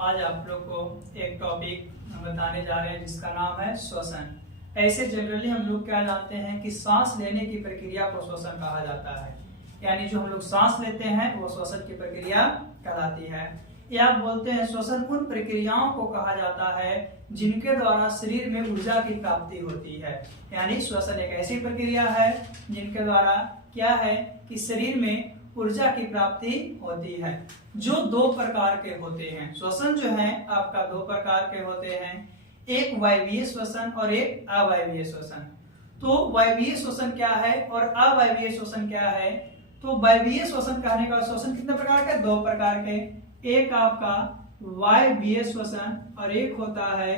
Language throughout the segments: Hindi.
आज आप लोग को एक टॉपिक बताने जा रहे हैं जिसका नाम है श्वसन। ऐसे जनरली हम लोग क्या जानते हैं कि सांस लेने की प्रक्रिया को श्वसन कहा जाता है, यानी जो हम लोग सांस लेते हैं वो श्वसन की प्रक्रिया कहलाती है। या आप बोलते हैं श्वसन उन प्रक्रियाओं को कहा जाता है जिनके द्वारा शरीर में ऊर्जा की प्राप्ति होती है। यानी श्वसन एक ऐसी प्रक्रिया है जिनके द्वारा क्या है कि शरीर में ऊर्जा की प्राप्ति होती है, जो दो प्रकार के होते हैं। श्वसन जो है आपका दो प्रकार के होते हैं, एक वायवीय श्वसन और एक अवायवीय श्वसन। तो वायवीय श्वसन क्या है और अवायवीय श्वसन क्या है? तो वायवीय श्वसन कहने का श्वसन कितने प्रकार के? दो प्रकार के, एक आपका वायवीय श्वसन और एक होता है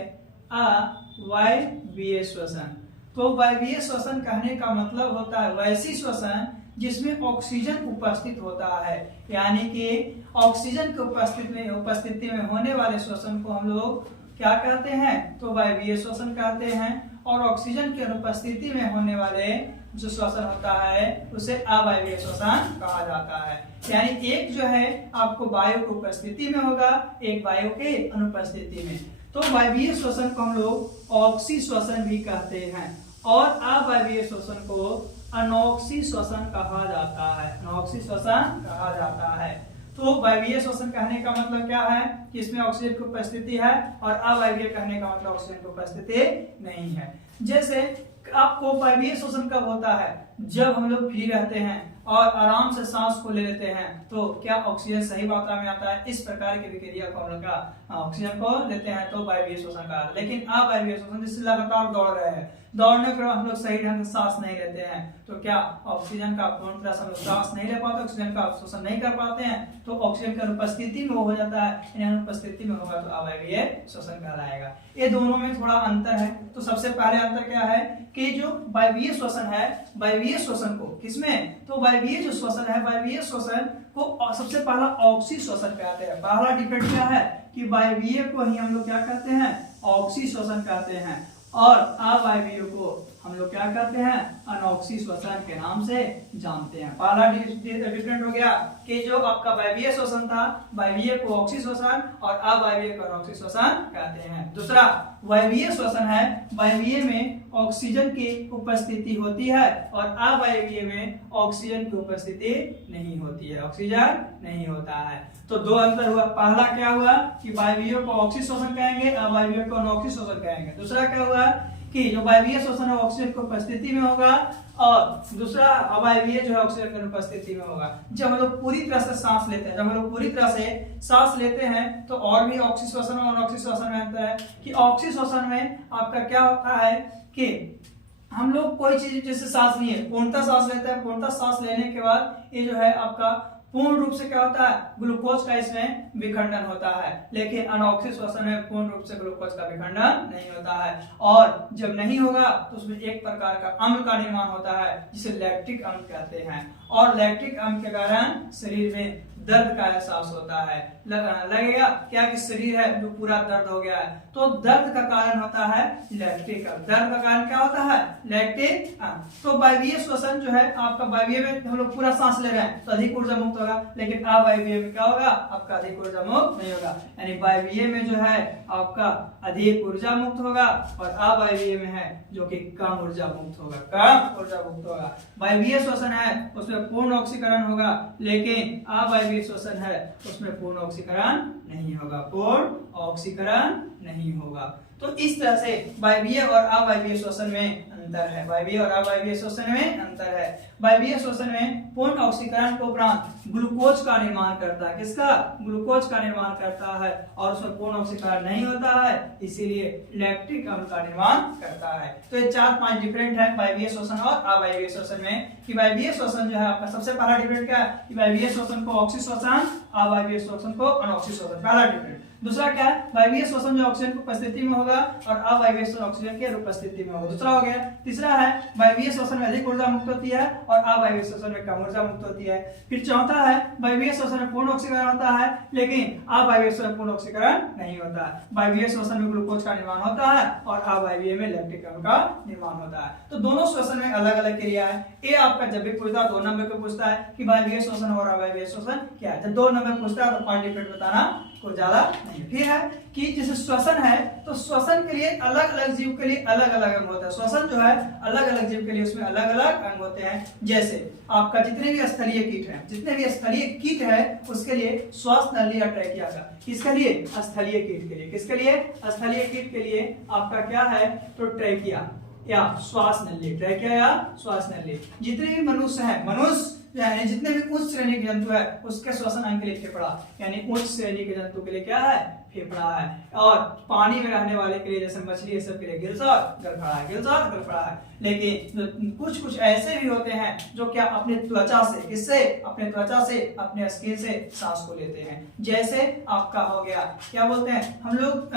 अवायवीय श्वसन। तो वायवीय श्वसन कहने का मतलब होता है वैसी श्वसन जिसमें ऑक्सीजन उपस्थित होता है, यानी कि ऑक्सीजन की उपस्थिति में होने वाले श्वसन को हम लोग क्या कहते हैं? तो वायवीय श्वसन कहते हैं। और ऑक्सीजन की अनुपस्थिति में होने वाले जो श्वसन होता है उसे अवायवीय श्वसन कहा जाता है। यानी एक जो है आपको वायु की उपस्थिति में होगा, एक वायु के अनुपस्थिति में। तो वायवीय श्वसन को हम लोग ऑक्सी श्वसन भी कहते हैं और अवायवीय श्वसन को अनॉक्सी श्वसन कहा जाता है। अनॉक्सी श्वसन कहा जाता है। तो वायवीय श्वसन कहने का मतलब क्या है कि इसमें ऑक्सीजन की उपस्थिति है, और अवायवीय कहने का मतलब ऑक्सीजन की उपस्थिति नहीं है। जैसे आपको वायवीय श्वसन कब होता है? जब हम लोग फ्री रहते हैं और आराम से सांस को ले लेते हैं तो क्या ऑक्सीजन सही मात्रा में आता है? इस प्रकार की प्रक्रिया को हम लोग ऑक्सीजन को लेते हैं तो वायवीय श्वसन का। लेकिन अवायवीय श्वसन जिससे लगातार दौड़ रहे हैं, दौड़ने के बाद हम लोग सही ढंग से सांस नहीं लेते हैं तो क्या ऑक्सीजन का पूर्ण तरह से हम लोग सांस नहीं ले पाते, ऑक्सीजन का श्वसन नहीं कर पाते हैं, तो ऑक्सीजन की अनुपस्थिति में हो जाता है। अनुपस्थिति में होगा तो अवायवीय श्वसन कहलाएगा। ये दोनों में थोड़ा अंतर है। तो सबसे पहले अंतर क्या है कि जो वायवीय श्वसन है, वायवीय श्वसन को किसमें? तो वायवीय जो श्वसन है, वायवीय श्वसन को सबसे पहला ऑक्सी श्वसन कहते हैं। पहला डिफरेंट क्या है कि वायवीय को ही हम लोग क्या कहते हैं? ऑक्सी श्वसन कहते हैं, और अवायवीय को हम लोग क्या कहते हैं? अनॉक्सी श्वसन के नाम से जानते हैं। पहला डिफरेंट हो गया कि जो आपका वायवीय श्वसन था, वायवीय को ऑक्सी श्वसन और अवायवीय को अनॉक्सी श्वसन कहते हैं। दूसरा वायवीय श्वसन है, वायवीय में ऑक्सीजन की उपस्थिति होती है और अवायवीय में ऑक्सीजन की उपस्थिति नहीं होती है, ऑक्सीजन नहीं होता है। तो दो अंतर हुआ। पहला क्या हुआ कि वायवीय को ऑक्सी श्वसन कहेंगे, अवायवीय को अनॉक्सी श्वसन कहेंगे। दूसरा क्या हुआ कि जो वायवीय श्वसन है ऑक्सीजन की उपस्थिति में होगा और दूसरा अवायवीय जो है ऑक्सीजन की अनुपस्थिति में होगा। जब हम लोग पूरी तरह से सांस लेते हैं, जब हम लोग पूरी तरह से सांस लेते हैं तो और भी ऑक्सी श्वसन और अनॉक्सी श्वसन में अंतर है कि ऑक्सी श्वसन में आपका क्या होता है कि हम लोग कोई चीज जैसे सांस लिए, पूर्णतः सांस लेते हैं, पूर्णतः सांस लेने के बाद ये जो है आपका पूर्ण रूप से क्या होता है? ग्लूकोज का इसमें विखंडन होता है। लेकिन अनॉक्सी श्वसन में पूर्ण रूप से ग्लूकोज का विखंडन नहीं होता है, और जब नहीं होगा तो उसमें एक प्रकार का अम्ल का निर्माण होता है जिसे लैक्टिक अम्ल कहते हैं, और लैक्टिक अम्ल के कारण शरीर में दर्द का एहसास होता है। लगेगा क्या कि शरीर है जो पूरा दर्द हो गया है, तो दर्द का कारण होता है लैक्टिक अम्ल। दर्द का कारण क्या होता है? लैक्टिक अम्ल। तो वायवीय श्वसन जो है आपका, वायवीय में हम लोग पूरा सांस ले रहे हैं तो अधिक ऊर्जा मुक्त होगा, लेकिन अवायवीय में क्या होगा? आपका अधिक ऊर्जा मुक्त नहीं होगा। यानी वायवीय में जो है आपका अधिक ऊर्जा मुक्त होगा और अवायवीय में है जो कि कम ऊर्जा मुक्त होगा, कम ऊर्जा मुक्त होगा। वायवीय श्वसन है उसमें पूर्ण ऑक्सीकरण होगा, लेकिन अवायवीय श्वसन है उसमें पूर्ण ऑक्सीकरण नहीं होगा, पूर्ण ऑक्सीकरण नहीं होगा। तो इस तरह से वायवीय और अवायवीय श्वसन में अंतर है। वायवीय और अवायवीय श्वसन में अंतर है। वायवीय श्वसन में पूर्ण ऑक्सीकरण के उपरांत ग्लूकोज का निर्माण करता है। किसका? ग्लूकोज का निर्माण करता है, और उसमें पूर्ण ऑक्सीकरण नहीं होता है, इसीलिए लैक्टिक अम्ल का निर्माण करता है। तो ये 4-5 डिफरेंट है वायवीय श्वसन और अवायवीय श्वसन में। कि वायवीय श्वसन जो है आपका सबसे पहला डिफरेंट क्या है कि वायवीय श्वसन को ऑक्सी श्वसन, अवायवीय श्वसन को अनॉक्सी श्वसन, पहला डिफरेंट। दूसरा क्या है? वायवीय श्वसन जो ऑक्सीजन की उपस्थिति में होगा और अवायवीय श्वसन ऑक्सीजन की अनुपस्थिति में होगा, दूसरा हो गया। तीसरा है वायवीय श्वसन में अधिक ऊर्जा मुक्त होती है और अवायवीय श्वसन में कम ऊर्जा मुक्त होती है। फिर चौथा है वायवीय श्वसन में पूर्ण ऑक्सीकरण होता है, लेकिन अवायवीय श्वसन में पूर्ण ऑक्सीकरण नहीं होता है। वायवीय श्वसन में ग्लूकोज का निर्माण होता है और अवायवीय में लैक्टिक अम्ल का निर्माण होता है। तो दोनों श्वसन में अलग अलग क्रिया है। ये आपका जब भी पूछता है 2 नंबर पे पूछता है कि वायवीय श्वसन और अवायवीय श्वसन क्या है। जब 2 नंबर पूछता है तो 5 डिफरेंट बताना को ज्यादा नहीं। फिर है कि जैसे श्वसन है, तो श्वसन के लिए अलग अलग जीव के लिए अलग अलग अंग होता है। श्वसन जो है अलग अलग जीव के लिए उसमें अलग अलग अंग होते हैं। जैसे आपका जितने भी स्थलीय कीट है, जितने भी स्थलीय कीट है उसके लिए श्वास नली या ट्रैकिया का, किसके लिए? स्थलीय कीट के लिए। किसके लिए? स्थलीय कीट के लिए आपका क्या है? तो ट्रैकिया या श्वास नली, ट्रैकिया या श्वास नली। जितने भी मनुष्य है, मनुष्य यानी जितने भी उच्च श्रेणी के जंतु है उसके श्वसन अंग के लिए फेफड़ा, यानी उच्च श्रेणी के जंतु के लिए क्या है? फेफड़ा है। और पानी में रहने वाले के लिए जैसे मछली, ये सब के लिए गिल्स और गलफड़ा है, गिल्स और गलफड़ा है। लेकिन कुछ कुछ ऐसे भी होते हैं जो क्या अपने त्वचा से, किससे? अपने त्वचा से, अपने स्किन से सांस को लेते हैं। जैसे आपका हो गया, क्या बोलते हैं हम लोग,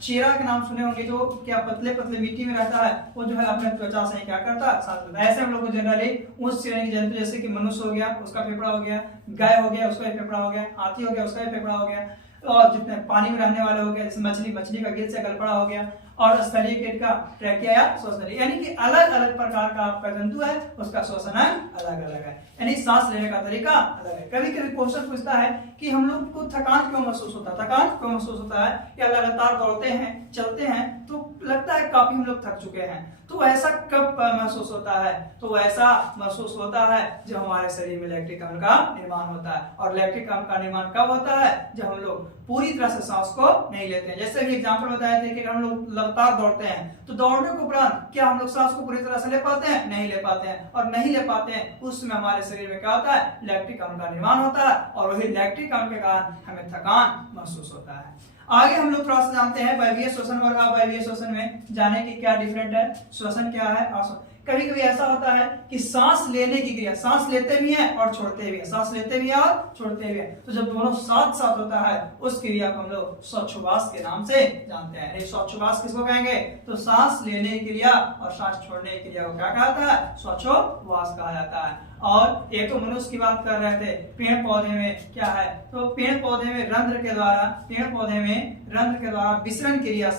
चेरा के नाम सुने होंगे, जो क्या पतले पतले मिट्टी में रहता है, वो जो है अपने त्वचा से क्या करता है? सांस लेता है। ऐसे हम लोग को जनरली उस श्रेणी के जंतु जैसे कि मनुष्य हो गया, उसका फेफड़ा हो गया, गाय हो गया, उसका फेफड़ा हो गया, हाथी हो गया, उसका फेफड़ा हो गया, और जितने पानी में रहने वाले हो गया, जैसे मछली, मछली का गिल्स या गलफड़ा हो गया, और स्थलीय कीट का ट्रैकिया या श्वास नली। यानी कि अलग अलग प्रकार का आपका जंतु है, उसका श्वसन अंग अलग अलग है, यानी सांस लेने का तरीका अलग है। कभी कभी क्वेश्चन पूछता है कि हम लोग को थकान क्यों महसूस होता है? थकान क्यों महसूस होता है? या लगातार दौड़ते हैं, चलते हैं तो लगता है काफी हम लोग थक चुके हैं, तो ऐसा कब महसूस होता है? तो ऐसा महसूस होता है जब हमारे शरीर में लैक्टिक अम्ल का निर्माण होता है। और लैक्टिक अम्ल का निर्माण कब होता है? जब हम लोग पूरी तरह से सांस को नहीं लेते हैं। जैसे भी एग्जांपल बताए थे कि हम लोग लगातार दौड़ते हैं, तो दौड़ने के उपरांत क्या हम लोग सांस को पूरी तरह से ले पाते हैं? नहीं ले पाते हैं। और नहीं ले पाते हैं उसमें हमारे शरीर में क्या होता है? लैक्टिक अम्ल का निर्माण होता है, और वही लैक्टिक अम्ल के कारण हमें थकान महसूस होता है। आगे हम लोग थोड़ा सा जानते हैं वायवीय श्वसन और अवायवीय श्वसन में जाने की क्या डिफरेंट है, श्वसन क्या है। कभी कभी ऐसा होता है कि सांस लेने की क्रिया, सांस लेते भी हैं और छोड़ते भी हैं, सांस लेते भी हैं और छोड़ते भी हैं, तो जब दोनों साथ साथ होता है उस क्रिया को हम लोग श्वासोच्छ्वास के नाम से जानते हैं। श्वासोच्छ्वास किसको कहेंगे? तो सांस लेने की क्रिया और सांस छोड़ने की क्रिया को क्या कहा जाता है? श्वासोच्छ्वास कहा जाता है। और एक तो मनुष्य की बात कर रहे थे, पेड़ पौधे में क्या है? तो पेड़ पौधे में रंध्र के द्वारा, पेड़ पौधे में रंध्र के द्वारा विसरण क्रिया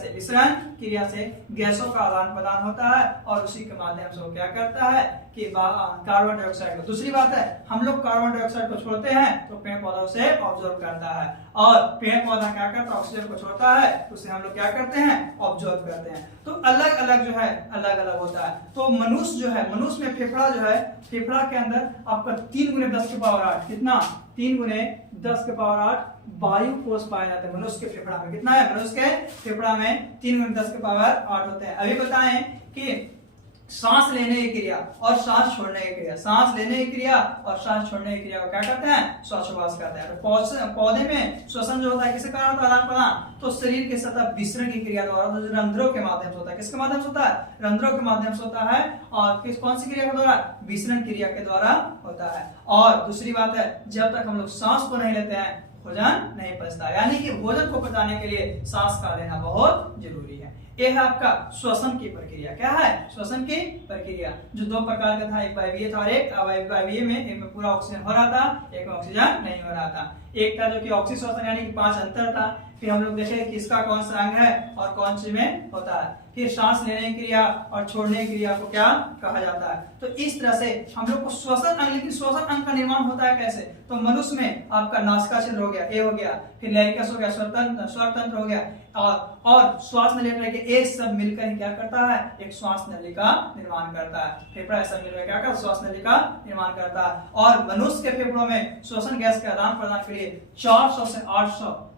से गैसों का आदान प्रदान होता है, और उसी के माध्यम से वो क्या करता है कि कार्बन डाइऑक्साइड को। दूसरी बात है, हम लोग कार्बन डाइऑक्साइड को छोड़ते हैं तो पेड़ पौधा उसे ऑब्जर्व करता है, और पेड़ पौधा क्या करता है? ऑक्सीजन को छोड़ता है, उसे हम लोग क्या करते हैं? ऑब्जर्व करते हैं। तो अलग अलग जो है अलग अलग होता है। तो मनुष्य जो है, मनुष्य में फेफड़ा जो है, फेफड़ा के अंदर आपका 3 × 10⁸ कितना? 3 × 10⁸ वायु कोष पाए जाते हैं मनुष्य के फेफड़ा में। कितना है? मनुष्य के फेफड़ा में 3 × 10⁸ होते हैं। अभी बताएं कि सांस लेने की क्रिया और सांस छोड़ने की क्रिया, सांस लेने की क्रिया और सांस छोड़ने की क्रिया को क्या करते हैं? श्वासोच्छ्वास करते हैं। तो पौधे में श्वसन जो होता है किसके कारण होता है? आदान प्रदान। तो शरीर के सतह विसरण की क्रिया द्वारा, तो रंध्रों के माध्यम से होता है। किसके माध्यम से होता है? रंध्रों के माध्यम से होता है। और कौन सी क्रिया के द्वारा? विसरण क्रिया के द्वारा होता है। और दूसरी बात है, जब तक हम लोग सांस को नहीं लेते हैं भोजन नहीं पचता, यानी कि भोजन को पचाने के लिए सांस का लेना बहुत जरूरी है। यह है आपका श्वसन की प्रक्रिया। क्या है? श्वसन की प्रक्रिया, जो 2 प्रकार का था, एक वायवीय था और एक अवायवीय में। एक में पूरा ऑक्सीजन हो रहा था, एक में ऑक्सीजन नहीं हो रहा था। एक था जो कि ऑक्सीश्वसन यानी कि 5 अंतर था। फिर हम लोग देखे कि इसका कौन सा अंग है और कौन सी में होता है। फिर सांस लेने की क्रिया और छोड़ने की क्रिया को क्या कहा जाता है। तो इस तरह से हम लोग को श्वसन अंग, लेकिन श्वसन अंग का निर्माण होता है कैसे? तो मनुष्य में आपका नासिका छिद्र हो गया, ए हो गया, फिर लैरिकस हो गया, स्वर तंत्र हो गया, और श्वास नली के एक सब मिलकर ही क्या करता है? एक श्वास नली का निर्माण करता है। फेफड़ा सब मिलकर क्या करता है? श्वास नली का निर्माण करता है। और मनुष्य के फेफड़ों में श्वसन गैस के आदान प्रदान के लिए 400 से 800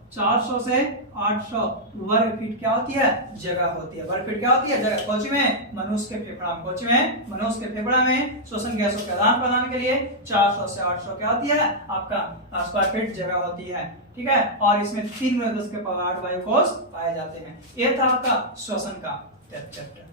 वर्ग फीट क्या होती है? जगह होती है। वर्ग फीट क्या होती है? जगह। कोची में? मनुष्य के फेफड़ा में। कोची में? मनुष्य के फेफड़ा में श्वसन गैसों के आदान प्रदान के लिए 400 से 800 क्या होती है? आपका स्क्वायर फीट जगह होती है। ठीक है। और इसमें 3 × 10⁸ वायु कोष पाए जाते हैं। यह था आपका श्वसन का चैप्टर।